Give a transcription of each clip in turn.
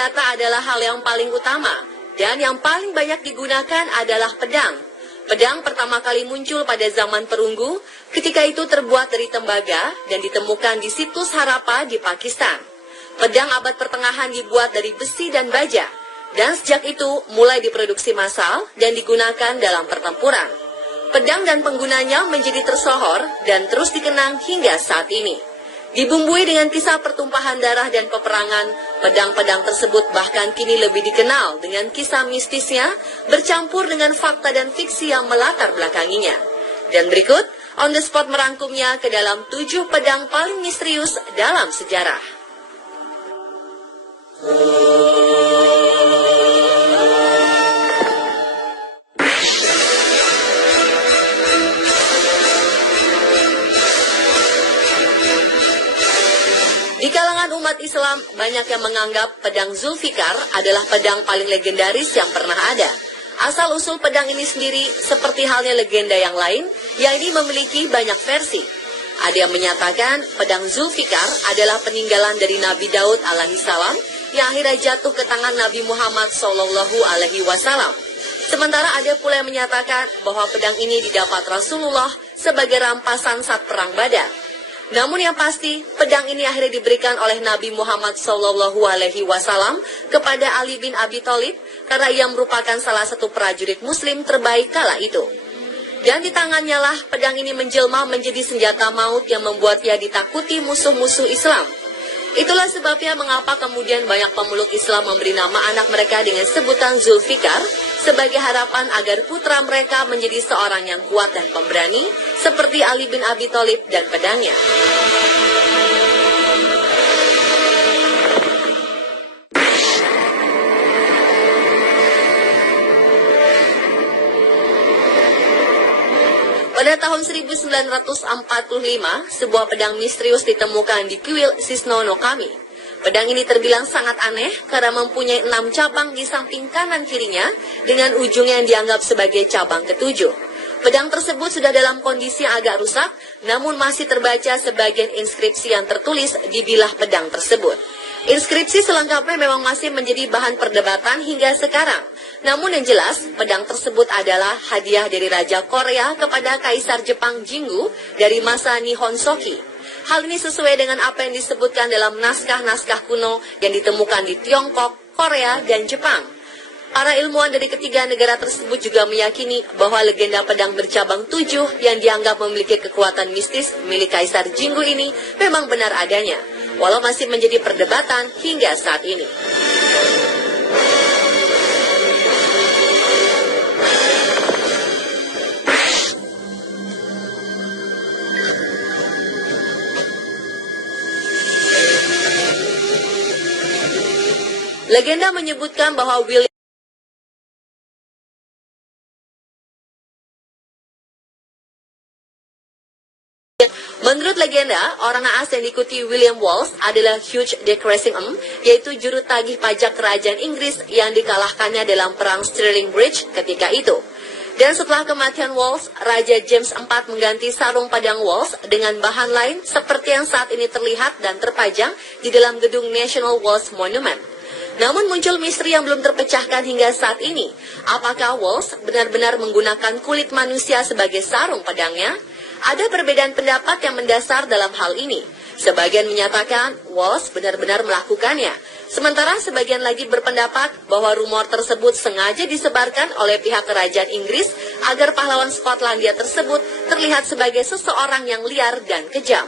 senjata adalah hal yang paling utama, dan yang paling banyak digunakan adalah pedang. Pedang pertama kali muncul pada zaman perunggu, ketika itu terbuat dari tembaga dan ditemukan di situs Harappa di Pakistan. Pedang abad pertengahan dibuat dari besi dan baja, dan sejak itu mulai diproduksi massal dan digunakan dalam pertempuran. Pedang dan penggunanya menjadi tersohor dan terus dikenang hingga saat ini. Dibumbui dengan kisah pertumpahan darah dan peperangan, pedang-pedang tersebut bahkan kini lebih dikenal dengan kisah mistisnya bercampur dengan fakta dan fiksi yang melatar belakanginya. Dan berikut, On The Spot merangkumnya ke dalam 7 pedang paling misterius dalam sejarah. Di kalangan umat Islam, banyak yang menganggap pedang Zulfikar adalah pedang paling legendaris yang pernah ada. Asal-usul pedang ini sendiri seperti halnya legenda yang lain, yang ini memiliki banyak versi. Ada yang menyatakan pedang Zulfikar adalah peninggalan dari Nabi Daud alaihissalam yang akhirnya jatuh ke tangan Nabi Muhammad SAW. Sementara ada pula yang menyatakan bahwa pedang ini didapat Rasulullah sebagai rampasan saat perang Badar. Namun yang pasti, pedang ini akhirnya diberikan oleh Nabi Muhammad SAW kepada Ali bin Abi Thalib karena ia merupakan salah satu prajurit Muslim terbaik kala itu. Dan di tangannya lah pedang ini menjelma menjadi senjata maut yang membuat ia ditakuti musuh-musuh Islam. Itulah sebabnya mengapa kemudian banyak pemeluk Islam memberi nama anak mereka dengan sebutan Zulfikar sebagai harapan agar putra mereka menjadi seorang yang kuat dan pemberani seperti Ali bin Abi Thalib dan pedangnya. Pada tahun 1945, sebuah pedang misterius ditemukan di kuil Sisno no Kami. Pedang ini terbilang sangat aneh karena mempunyai 6 cabang di samping kanan kirinya dengan ujung yang dianggap sebagai cabang ketujuh. Pedang tersebut sudah dalam kondisi yang agak rusak, namun masih terbaca sebagian inskripsi yang tertulis di bilah pedang tersebut. Inskripsi selengkapnya memang masih menjadi bahan perdebatan hingga sekarang. Namun yang jelas, pedang tersebut adalah hadiah dari Raja Korea kepada Kaisar Jepang Jinggu dari masa Nihon Shoki. Hal ini sesuai dengan apa yang disebutkan dalam naskah-naskah kuno yang ditemukan di Tiongkok, Korea, dan Jepang. Para ilmuwan dari ketiga negara tersebut juga meyakini bahwa legenda pedang bercabang 7 yang dianggap memiliki kekuatan mistis milik Kaisar Jinggu ini memang benar adanya, walau masih menjadi perdebatan hingga saat ini. Legenda menyebutkan bahwa Menurut legenda, orang naas yang diikuti William Wallace adalah Hugh de Cressingham, yaitu juru tagih pajak kerajaan Inggris yang dikalahkannya dalam perang Stirling Bridge ketika itu. Dan setelah kematian Wallace, Raja James IV mengganti sarung padang Wallace dengan bahan lain seperti yang saat ini terlihat dan terpajang di dalam gedung National Wallace Monument. Namun muncul misteri yang belum terpecahkan hingga saat ini. Apakah Wallace benar-benar menggunakan kulit manusia sebagai sarung pedangnya? Ada perbedaan pendapat yang mendasar dalam hal ini. Sebagian menyatakan Wallace benar-benar melakukannya. Sementara sebagian lagi berpendapat bahwa rumor tersebut sengaja disebarkan oleh pihak kerajaan Inggris agar pahlawan Skotlandia tersebut terlihat sebagai seseorang yang liar dan kejam.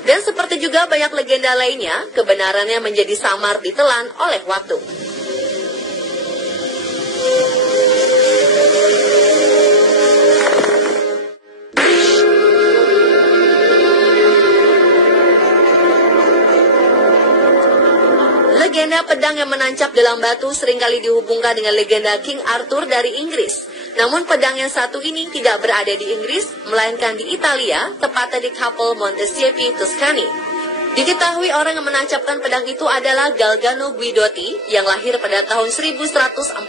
Dan seperti juga banyak legenda lainnya, kebenarannya menjadi samar ditelan oleh waktu. Legenda pedang yang menancap dalam batu seringkali dihubungkan dengan legenda King Arthur dari Inggris. Namun pedang yang satu ini tidak berada di Inggris, melainkan di Italia, tepatnya di Capel Montesiepi, Tuscany. Diketahui orang yang menancapkan pedang itu adalah Galgano Guidotti yang lahir pada tahun 1148.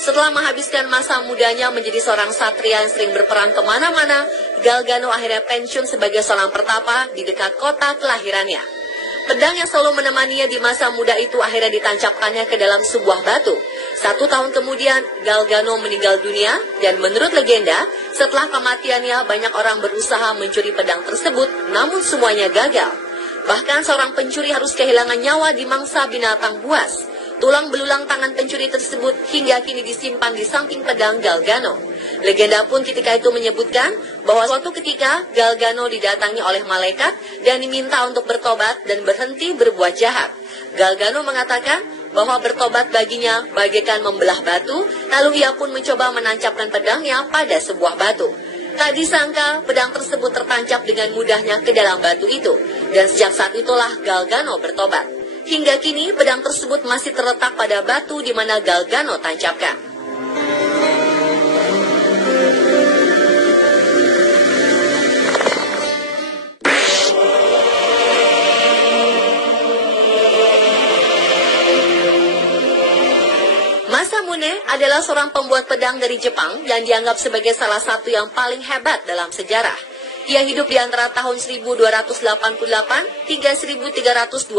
Setelah menghabiskan masa mudanya menjadi seorang satria yang sering berperang kemana-mana, Galgano akhirnya pensiun sebagai seorang pertapa di dekat kota kelahirannya. Pedang yang selalu menemaninya di masa muda itu akhirnya ditancapkannya ke dalam sebuah batu. 1 tahun kemudian, Galgano meninggal dunia dan menurut legenda, setelah kematiannya banyak orang berusaha mencuri pedang tersebut, namun semuanya gagal. Bahkan seorang pencuri harus kehilangan nyawa di mangsa binatang buas. Tulang belulang tangan pencuri tersebut hingga kini disimpan di samping pedang Galgano. Legenda pun ketika itu menyebutkan bahwa suatu ketika Galgano didatangi oleh malaikat dan diminta untuk bertobat dan berhenti berbuat jahat. Galgano mengatakan bahwa bertobat baginya bagaikan membelah batu, lalu ia pun mencoba menancapkan pedangnya pada sebuah batu. Tak disangka pedang tersebut tertancap dengan mudahnya ke dalam batu itu, dan sejak saat itulah Galgano bertobat. Hingga kini pedang tersebut masih terletak pada batu di mana Galgano tancapkan. Masamune adalah seorang pembuat pedang dari Jepang yang dianggap sebagai salah satu yang paling hebat dalam sejarah. Ia hidup di antara tahun 1288 hingga 1328.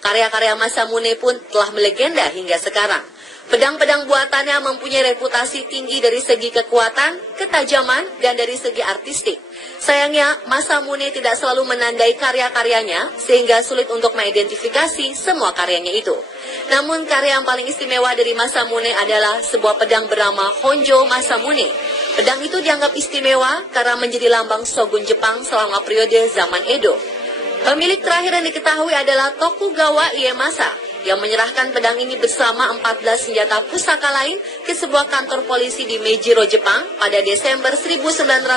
Karya-karya Masamune pun telah melegenda hingga sekarang. Pedang-pedang buatannya mempunyai reputasi tinggi dari segi kekuatan, ketajaman, dan dari segi artistik. Sayangnya, Masamune tidak selalu menandai karya-karyanya, sehingga sulit untuk mengidentifikasi semua karyanya itu. Namun, karya yang paling istimewa dari Masamune adalah sebuah pedang bernama Honjo Masamune. Pedang itu dianggap istimewa karena menjadi lambang shogun Jepang selama periode zaman Edo. Pemilik terakhir yang diketahui adalah Tokugawa Ieyasu, yang menyerahkan pedang ini bersama 14 senjata pusaka lain ke sebuah kantor polisi di Meijiro, Jepang pada Desember 1945.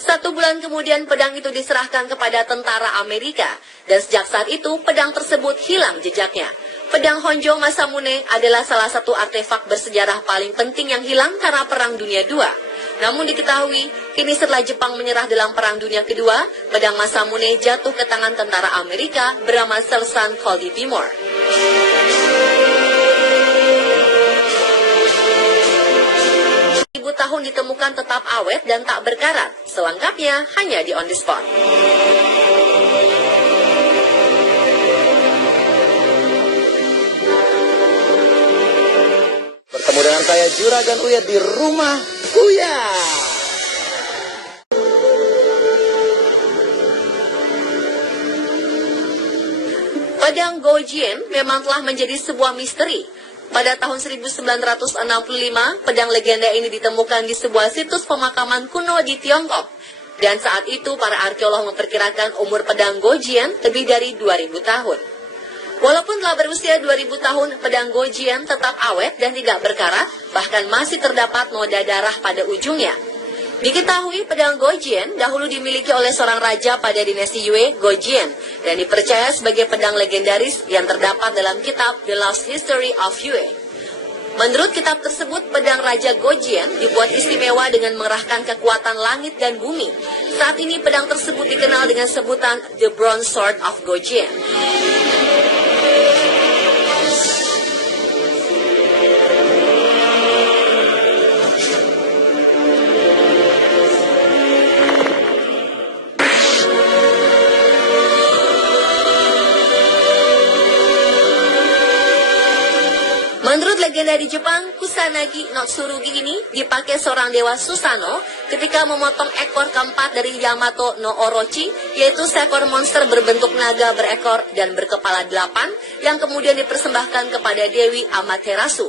1 bulan kemudian pedang itu diserahkan kepada tentara Amerika, dan sejak saat itu pedang tersebut hilang jejaknya. Pedang Honjo Masamune adalah salah satu artefak bersejarah paling penting yang hilang karena Perang Dunia II. Namun diketahui, kini setelah Jepang menyerah dalam Perang Dunia Kedua, pedang Masamune jatuh ke tangan tentara Amerika bernama Sersan Coldy Timor. Tahun ditemukan tetap awet dan tak berkarat. Selengkapnya hanya di On The Spot. Bertemu dengan saya Juragan Uya di Rumah Uya. Pedang Gojien memang telah menjadi sebuah misteri. Pada tahun 1965, pedang legenda ini ditemukan di sebuah situs pemakaman kuno di Tiongkok. Dan saat itu para arkeolog memperkirakan umur pedang Gojien lebih dari 2000 tahun. Walaupun telah berusia 2000 tahun, pedang Gojien tetap awet dan tidak berkarat, bahkan masih terdapat noda darah pada ujungnya. Diketahui pedang Gojien dahulu dimiliki oleh seorang raja pada dinasti Yue, Gojien, dan dipercaya sebagai pedang legendaris yang terdapat dalam kitab The Lost History of Yue. Menurut kitab tersebut, pedang Raja Gojien dibuat istimewa dengan mengerahkan kekuatan langit dan bumi. Saat ini pedang tersebut dikenal dengan sebutan The Bronze Sword of Gojien. Menurut legenda di Jepang, Kusanagi no Tsurugi ini dipakai seorang dewa Susanoo ketika memotong ekor keempat dari Yamato no Orochi, yaitu seekor monster berbentuk naga berekor dan berkepala 8 yang kemudian dipersembahkan kepada Dewi Amaterasu.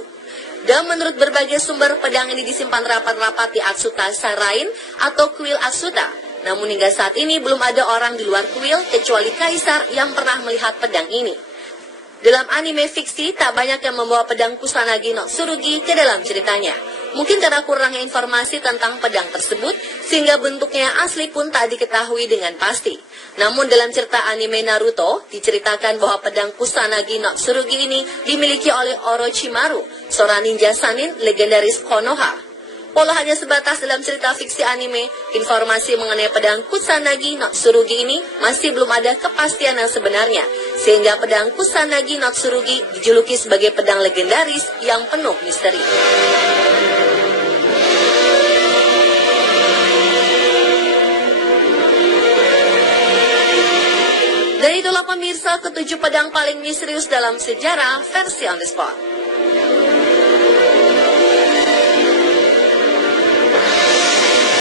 Dan menurut berbagai sumber, pedang ini disimpan rapat-rapat di Atsuta Shrine atau kuil Atsuta. Namun hingga saat ini belum ada orang di luar kuil kecuali kaisar yang pernah melihat pedang ini. Dalam anime fiksi, tak banyak yang membawa pedang Kusanagi no Tsurugi ke dalam ceritanya. Mungkin karena kurangnya informasi tentang pedang tersebut, sehingga bentuknya asli pun tak diketahui dengan pasti. Namun dalam cerita anime Naruto, diceritakan bahwa pedang Kusanagi no Tsurugi ini dimiliki oleh Orochimaru, seorang ninja sanin legendaris Konoha. Walau hanya sebatas dalam cerita fiksi anime, informasi mengenai pedang Kusanagi no Tsurugi ini masih belum ada kepastian yang sebenarnya, sehingga pedang Kusanagi no Tsurugi dijuluki sebagai pedang legendaris yang penuh misteri. itulah pemirsa ketujuh pedang paling misterius dalam sejarah versi on the spot.